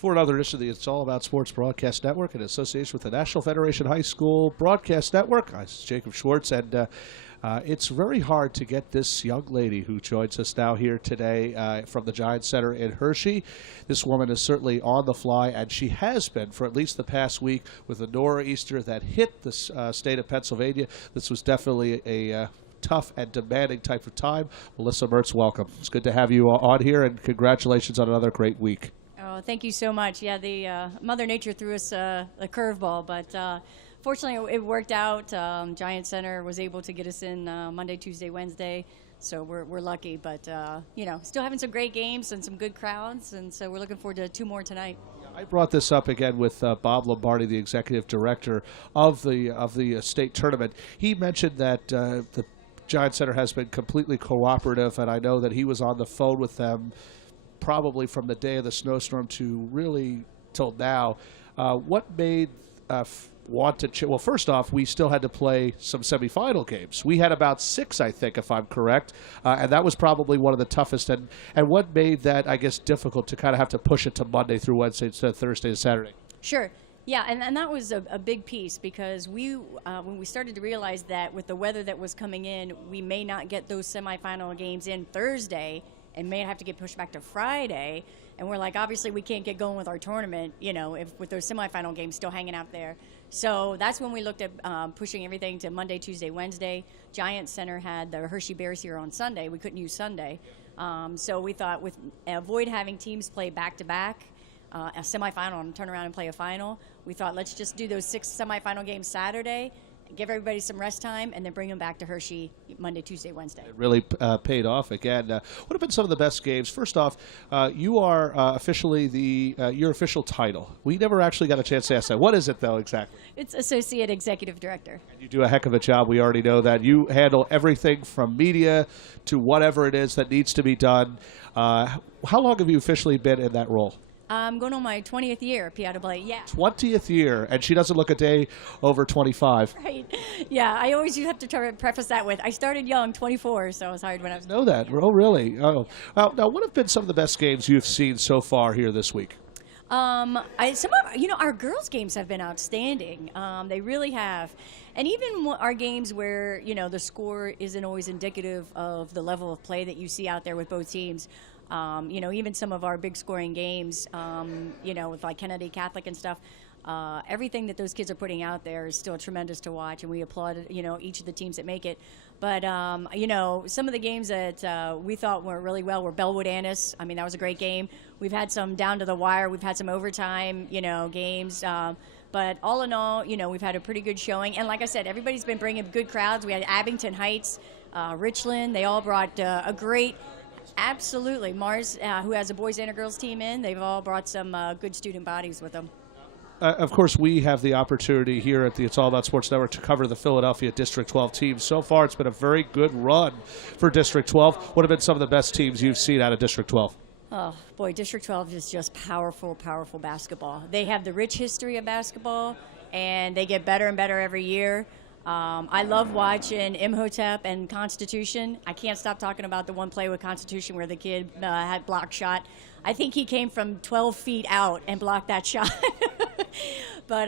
For another edition of the It's All About Sports Broadcast Network in association with the National Federation High School Broadcast Network. This is Jacob Schwartz, and it's very hard to get this young lady who joins us now here today from the Giant Center in Hershey. This woman is certainly on the fly, and she has been for at least the past week with a nor'easter that hit the state of Pennsylvania. This was definitely a tough and demanding type of time. Melissa Mertz, welcome. It's good to have you on here, and congratulations on another great week. Oh, thank you so much. Yeah, the Mother Nature threw us a curveball, but fortunately it worked out. Giant Center was able to get us in Monday, Tuesday, Wednesday, so we're lucky. But you know, still having some great games and some good crowds, and so we're looking forward to 2 more tonight. I brought this up again with Bob Lombardi, the executive director of the state tournament. He mentioned that the Giant Center has been completely cooperative, and I know that he was on the phone with them probably from the day of the snowstorm to really till now. What made want to well, first off, we still had to play some semifinal games. We had about 6, I think, if I'm correct, and that was probably one of the toughest. And what made that, I guess, difficult to kind of have to push it to Monday through Wednesday instead of Thursday to Saturday? Sure. Yeah, and that was a big piece because we, when we started to realize that with the weather that was coming in, we may not get those semifinal games in Thursday and may have to get pushed back to Friday. And we're like, obviously we can't get going with our tournament, you know, if with those semifinal games still hanging out there. So that's when we looked at pushing everything to Monday, Tuesday, Wednesday. Giant Center had the Hershey Bears here on Sunday. We couldn't use Sunday. So we thought avoid having teams play back-to-back, a semifinal and turn around and play a final. We thought let's just do those 6 semifinal games Saturday, give everybody some rest time, and then bring them back to Hershey Monday, Tuesday, Wednesday. It really paid off again. What have been some of the best games? First off, you are officially your official title. We never actually got a chance to ask that. What is it, though, exactly? It's Associate Executive Director. You do a heck of a job. We already know that. You handle everything from media to whatever it is that needs to be done. How long have you officially been in that role? I'm going on my 20th year at PIAA, yeah. 20th year, and she doesn't look a day over 25. Right. Yeah, I always have to try to preface that with, I started young, 24, so I was hired when I was... I know that. Oh, really? Oh. Now, what have been some of the best games you've seen so far here this week? Some of, our girls' games have been outstanding. They really have. And even our games where, the score isn't always indicative of the level of play that you see out there with both teams. Even some of our big scoring games, with like Kennedy Catholic and stuff, everything that those kids are putting out there is still tremendous to watch, and we applaud, each of the teams that make it. But, some of the games that we thought were really well were Bellwood Annis. I mean, that was a great game. We've had some down to the wire. We've had some overtime, games. But all in all, we've had a pretty good showing. And like I said, everybody's been bringing good crowds. We had Abington Heights, Richland. They all brought a great... Absolutely. Mars, who has a boys and a girls team in, they've all brought some good student bodies with them. Of course, we have the opportunity here at the It's All About Sports Network to cover the Philadelphia District 12 teams. So far, it's been a very good run for District 12. What have been some of the best teams you've seen out of District 12? Oh, boy, District 12 is just powerful, powerful basketball. They have the rich history of basketball, and they get better and better every year. I love watching Imhotep and Constitution. I can't stop talking about the one play with Constitution where the kid had blocked shot. I think he came from 12 feet out and blocked that shot. But,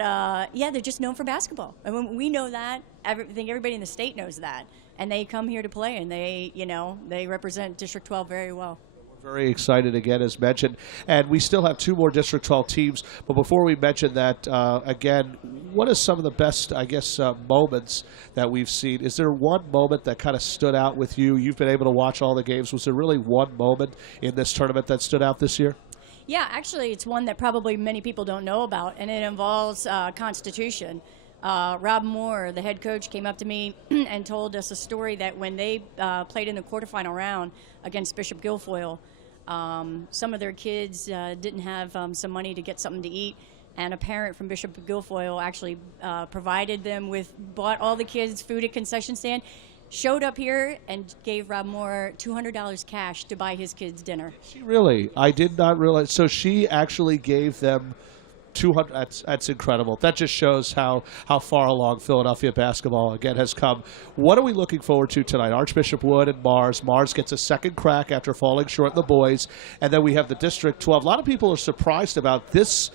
they're just known for basketball. I mean, we know that. I think everybody in the state knows that. And they come here to play, and they represent District 12 very well. Very excited again, as mentioned. And we still have 2 more District 12 teams. But before we mention that, again, what are some of the best, I guess, moments that we've seen? Is there one moment that kind of stood out with you? You've been able to watch all the games. Was there really one moment in this tournament that stood out this year? Yeah, actually, it's one that probably many people don't know about, and it involves Constitution. Rob Moore, the head coach, came up to me and told us a story that when they played in the quarterfinal round against Bishop Guilfoyle, some of their kids didn't have some money to get something to eat, and a parent from Bishop Guilfoyle actually provided them with, bought all the kids food at concession stand, showed up here and gave Rob Moore $200 cash to buy his kids dinner. She really? I did not realize. So she actually gave them 200. That's incredible. That just shows how far along Philadelphia basketball again has come. What are we looking forward to tonight? Archbishop Wood and Mars. Mars gets a second crack after falling short in the boys, and then we have the District 12. A lot of people are surprised about this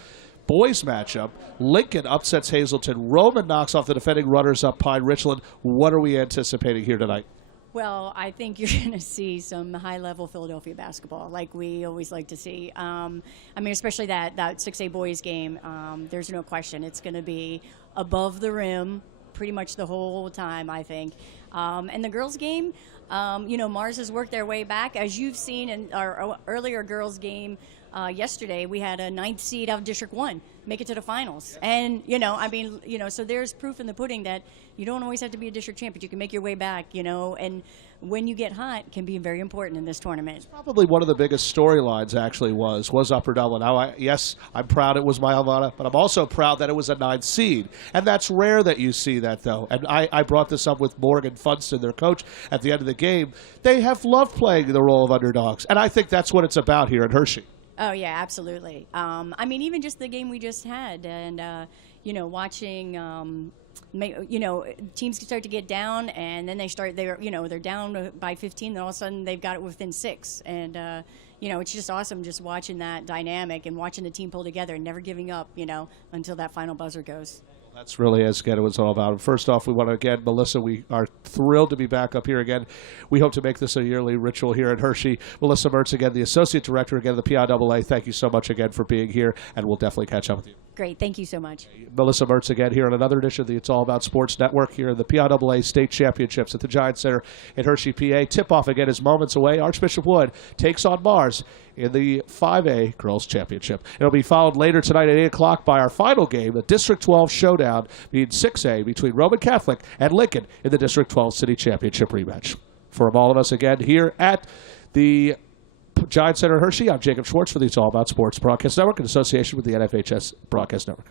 boys matchup. Lincoln upsets Hazleton. Roman knocks off the defending runners-up Pine Richland. What are we anticipating here tonight? Well, I think you're going to see some high-level Philadelphia basketball, like we always like to see. I mean, especially that 6A boys game. There's no question it's going to be above the rim pretty much the whole time, I think. And the girls game, Mars has worked their way back. As you've seen in our earlier girls game yesterday, we had a 9th seed out of District 1 make it to the finals. And, so there's proof in the pudding that you don't always have to be a district champion. You can make your way back, and when you get hot, it can be very important in this tournament. Probably one of the biggest storylines actually was Upper Dublin. Now, yes, I'm proud it was my alma mater, but I'm also proud that it was a 9th seed. And that's rare that you see that, though. And I brought this up with Morgan Funston, their coach, at the end of the game. They have loved playing the role of underdogs. And I think that's what it's about here in Hershey. Oh, yeah, absolutely. Even just the game we just had and, watching teams start to get down, and then they're down by 15, then all of a sudden they've got it within 6. And, it's just awesome just watching that dynamic and watching the team pull together and never giving up, until that final buzzer goes. That's really, as again, it was all about. First off, we want to, again, Melissa, we are thrilled to be back up here again. We hope to make this a yearly ritual here at Hershey. Melissa Mertz, again, the Associate Director, again, of the PIAA. Thank you so much again for being here, and we'll definitely catch up with you. Great. Thank you so much. Melissa Mertz again here on another edition of the It's All About Sports Network here in the PIAA State Championships at the Giant Center in Hershey, PA. Tip-off again is moments away. Archbishop Wood takes on Mars in the 5A Girls Championship. It'll be followed later tonight at 8 o'clock by our final game, the District 12 showdown in 6A between Roman Catholic and Lincoln in the District 12 City Championship rematch. For all of us again here at the Giant Center Hershey, I'm Jacob Schwartz for the It's All About Sports Broadcast Network in association with the NFHS Broadcast Network.